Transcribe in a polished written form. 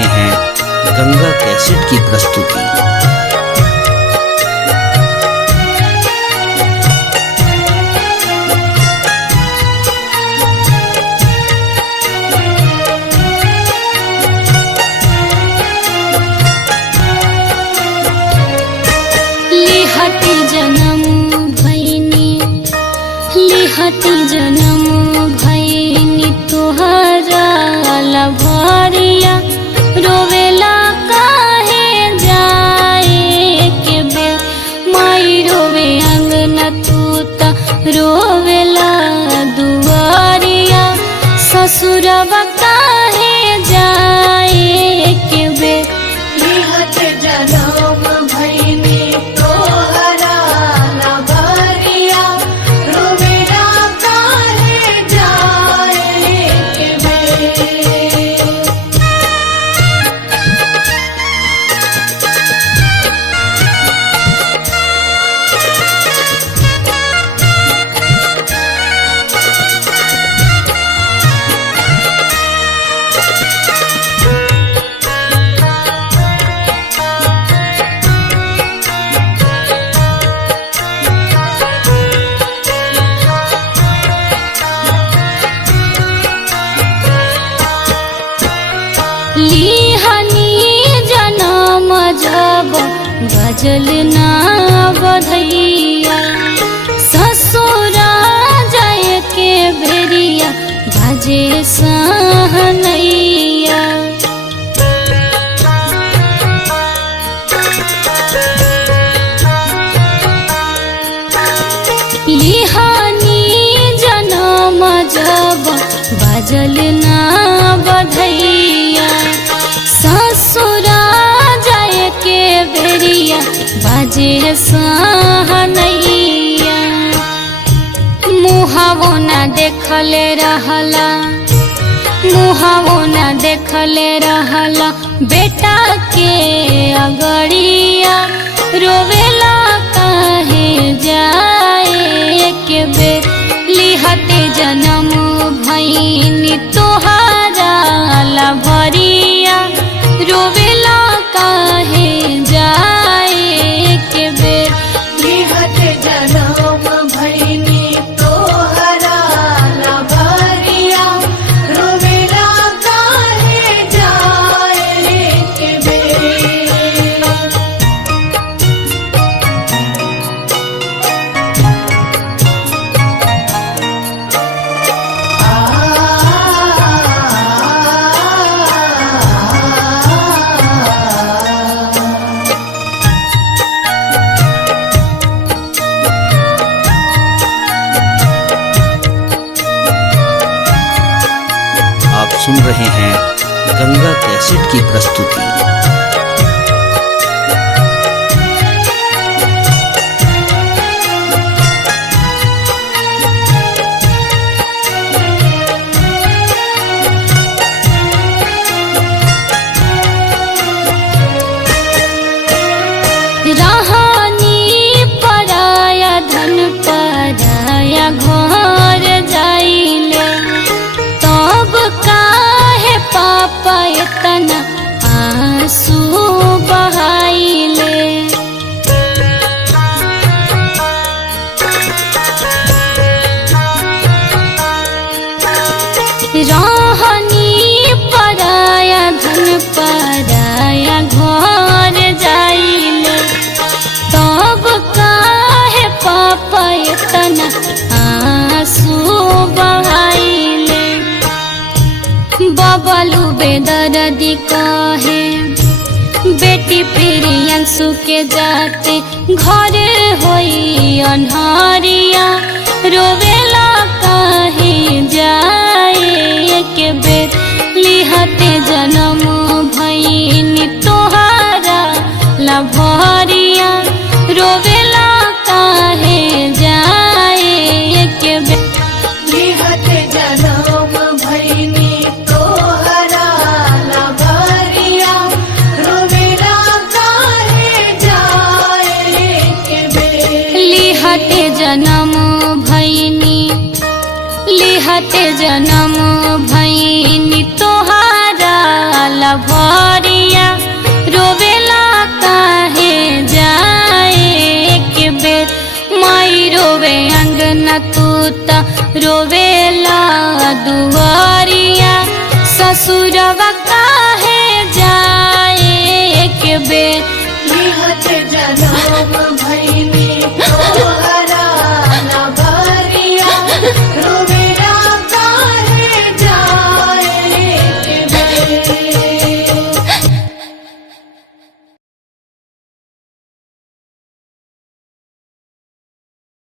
रहे हैं गंगा कैसेट की प्रस्तुति। लिहति जन्म भैनी तोहरा लभरिया रोवेला काहे जाए के बे माई रोवे अंगना तू त रोवेला दुआरिया ससुरवा काहे जाए के बे लिहति जन्म भैनी तोहरा लभरिया रोवेला काहे जाए के बे। लिहनी जनम जब बजल ना बधैया ससुरा जाय के भेरिया बाजे सहनैया लिहनी जनम जब बजल ना बधैया ससुरा जाय के बेरिया बाजे सहनैया मुहावो ना देखले रहला बेटा के अगड़िया रोवेला काहे जाए के बे लिहति जन्म भैनी तोहरा लभरिया रोवेला काहे जाए के बे लिहति जन्म भैनी तोहरा लभरिया रोवेला काहे जाए के बे। आप सुन रहे हैं गंगा कैसेट की प्रस्तुति। रहनी पराया धन पराया घर जाइले तब काहे पापा इतना आंसू बहाइले रहनी पराया धन पराया घर जाइले तब काहे पापा इतना आंसू बहाइले बबलू बेदर्दी कहे बेटी प्रियंशु के जाते घर होई अन्हारिया रोवेला काहे जाए के बे लिहति जन्म भैनी तोहरा लभरिया रोवेला काहे जाए के बे लिहति जन्म भैनी तोहरा लभरिया रोवेला काहे जाए के बे। लिहति जन्म भैनी तोहरा लभरिया न तू त रोवेला दुआरिया ससुरवा काहे जाए एक बेर लिहत जनम भैनी